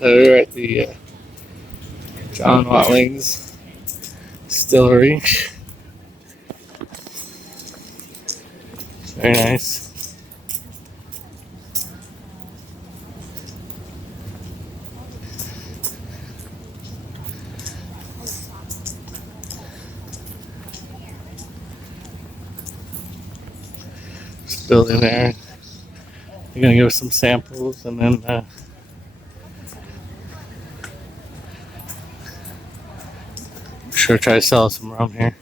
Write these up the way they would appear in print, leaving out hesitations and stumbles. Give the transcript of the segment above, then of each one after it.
We're at the John Watlings Distillery. Very nice. Just building there. They're gonna give us some samples and then I'm sure try to sell some rum here.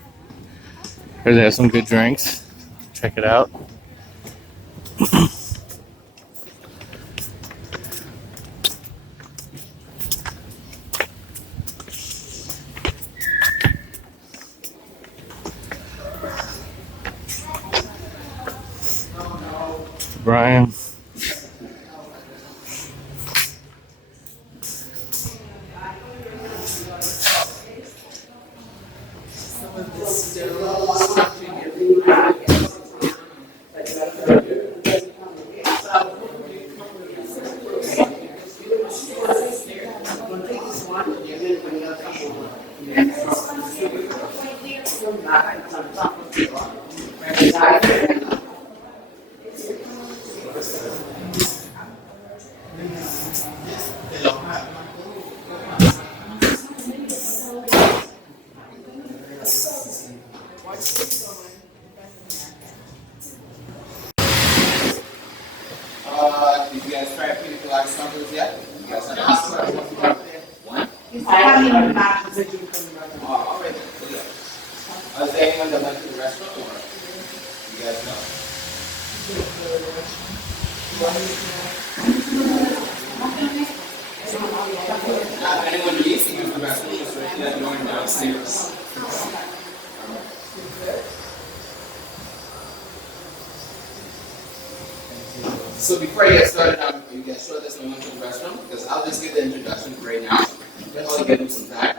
Heard they have some good drinks. Check it out. Brian. Did you guys try pina colada samples yet? You guys have one? I haven't even matched the Oh, all right then. Well, yeah. Is there anyone that went to the restaurant or you guys know? If anyone needs to use the restroom, just right there going downstairs. So before I get started, you get sure there's no one to the restroom because I'll just give the introduction right now. Then I'll give them some time.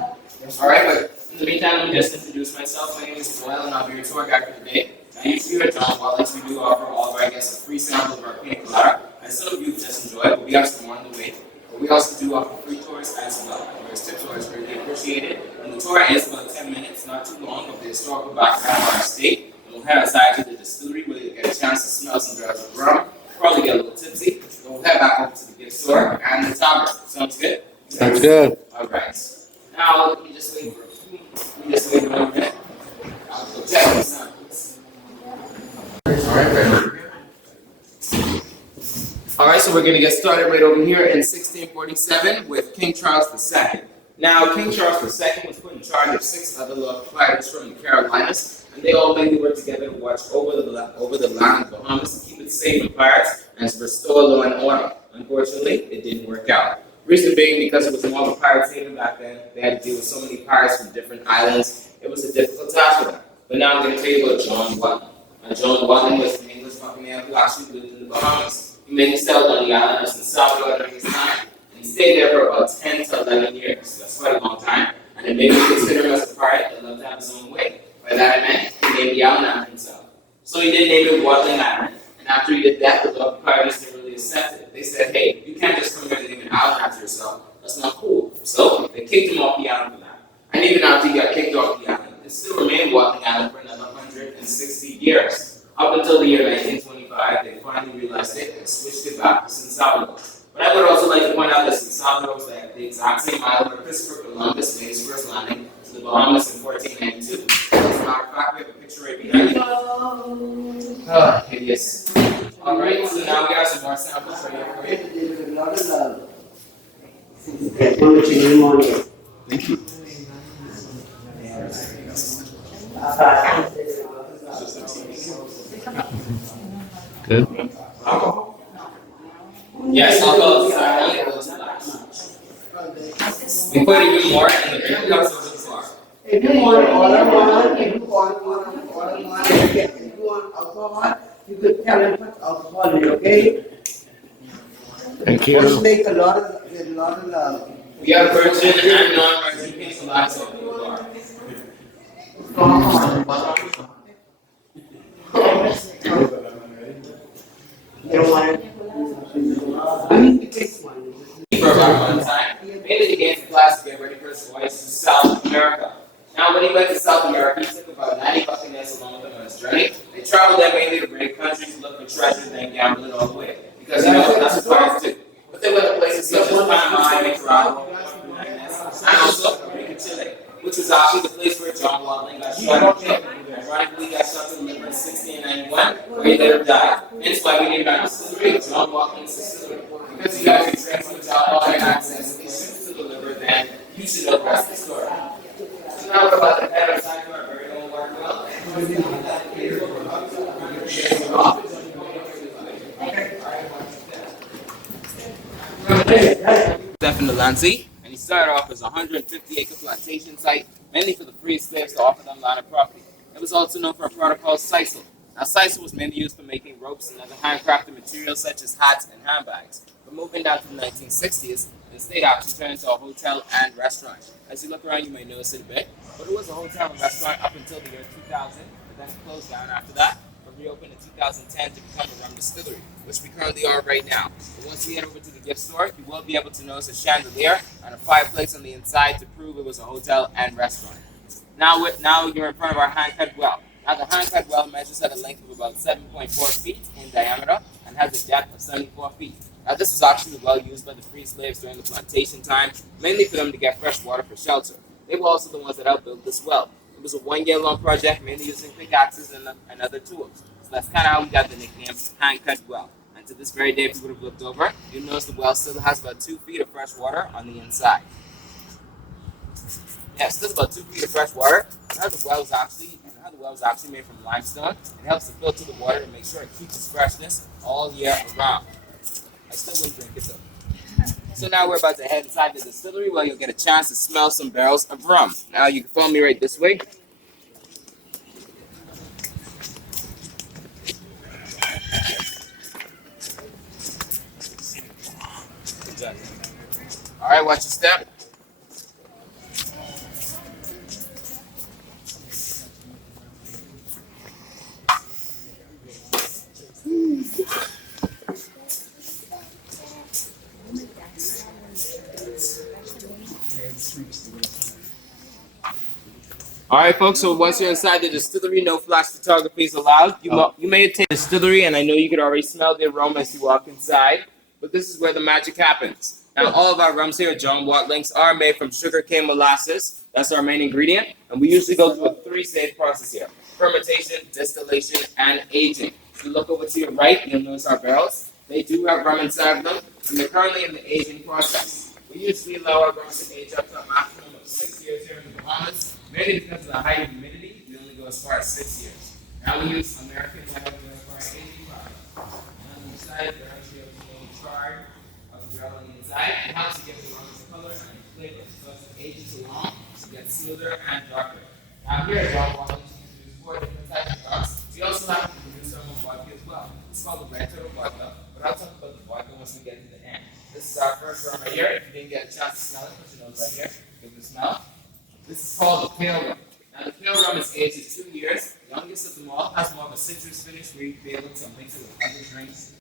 Alright, but in the meantime, let me just introduce myself. My name is Joel and I'll be your tour guide for today. I used to be here at John Watlings. We do offer all of our guests a free sample of our pina colada. I still hope you just enjoy it, but we have some more on the way. But we also do offer free tours as well. Whereas tip tours greatly appreciated. And the tour is about 10 minutes, not too long, of the historical background of our state. And we'll head outside to the distillery where you'll get a chance to smell some drops of rum. Probably get a little tipsy. Then we'll head back over to the gift store and the tavern. Sounds good? Sounds good. Alright. Now let me just wait for a minute. I'll go check the samples. Alright, Alright, so we're gonna get started right over here in 1647 with King Charles II. Now, King Charles II was put in charge of 6 other local pirates from the Carolinas, and they all mainly worked together to watch over the Island Bahamas to keep it safe from pirates and to restore law and order. Unfortunately, it didn't work out. Reason being, because it was more of a pirate haven back then, they had to deal with so many pirates from different islands. It was a difficult task for them. But now I'm going to tell you about John Watling. Now, John Watling was an English buccaneer who actually lived in the Bahamas. He mainly settled on the island of Nassau during his time, and he stayed there for about 10 to 11 years. So that's quite a long time, and it made me consider him as a pirate that loved to have his own way. By that I meant he named the island after himself. So he did name it Watling Island, and after he did that, the local pirates didn't really accept it. They said, hey, you can't just come here and name an island after yourself. That's not cool. So they kicked him off the island for that. And even after he got kicked off the island, it still remained Watling Island for another 160 years. Up until the year 1925, they finally realized it and switched it back to San Salvador. But I would also like to point out that San Salvador was the exact same island where Christopher Columbus made his first landing to the Bahamas in 1492. As a matter of fact, we have a picture right behind you. Oh, hideous. Alright, so now we have some more samples right here for you. Thank you. Good. Yes, alcohol is we put even more in the big cups of the floor. If you want alcohol, if you want alcohol, you could tell them put alcohol in it, okay? Thank Just you. make a lot of love. We have virgin and non-virgin pina coladas over the floor. You don't want it? I mean, it takes one. For about one time. first voyage to South America. Now, when he went to South America, he took about 90 buccaneers along with him on his journey. They traveled there mainly to raid countries, look for treasure, then gambling all the way. Because that's what pirates do. But they went to places such as Panama, Nicaragua, and also Chile, which was actually the place where John Watling got shot and killed. Ironically, he got shot in the liver in 1691, where he later died. Hence why we named our distillery John Watling's Distillery. Because you guys are drinking with alcoholic access issues to the liver, then you should know the rest of the story. So now we're about to head outside to our very own water well. Stephen Delancey, and he started off as a 150-acre plantation site, mainly for the free slaves to offer them land and property. It was also known for a product called sisal. Now, sisal was mainly used for making ropes and other handcrafted materials such as hats and handbags. But moving down to the 1960s, the estate actually turned into a hotel and restaurant. As you look around, you may notice it a bit, but it was a hotel and restaurant up until the year 2000, but then it closed down after that, but reopened in 2010 to become a rum distillery, which we currently are right now. But once we head over to the gift store, you will be able to notice a chandelier and a fireplace on the inside to prove it was a hotel and restaurant. Now you're in front of our hand-cut well. Now the hand-cut well measures at a length of about 7.4 feet in diameter and has a depth of 74 feet. Now this was actually the well used by the free slaves during the plantation time, mainly for them to get fresh water for shelter. They were also the ones that outbuilt this well. It was a one-year-long project, mainly using pickaxes and other tools. So that's kind of how we got the nickname hand-cut well. And to this very day, if you would have looked over, you'll notice the well still has about 2 feet of fresh water on the inside. Yeah, still about 2 feet of fresh water. Now the well is actually made from limestone. It helps to filter the water to make sure it keeps its freshness all year around. I still wouldn't drink it though. So now we're about to head inside the distillery where you'll get a chance to smell some barrels of rum. Now you can follow me right this way. All right, watch your step. All right, folks, so once you're inside the distillery, no flash photography is allowed. You may attend the distillery, and I know you could already smell the aroma as you walk inside, but this is where the magic happens. Now, all of our rums here at John Watlings are made from sugarcane molasses. That's our main ingredient, and we usually go through a 3-stage process here: fermentation, distillation, and aging. If you look over to your right, you'll notice our barrels. They do have rum inside of them, and they're currently in the aging process. We usually allow our rums to age up to a maximum of 6 years here in the Bahamas. Mainly because of the high humidity, we only go as far as 6 years. Now we use American white for our aging product. And on the side, there actually has a little chard of the barrel on the inside. It helps to give the rum its color and flavor. So as it ages along, it gets smoother and darker. Now here at John Watlings, we use 4 different types of rums. We also have to produce our own vodka as well. It's called the red turtle vodka, but I'll talk about the vodka once we get to the end. This is our first rum right here. If you didn't get a chance to smell it, put your nose right here. Give it a smell. This is called the pale rum. Now the pale rum is aged at 2 years. The youngest of them all has more of a citrus finish where you can be able to mix it with other drinks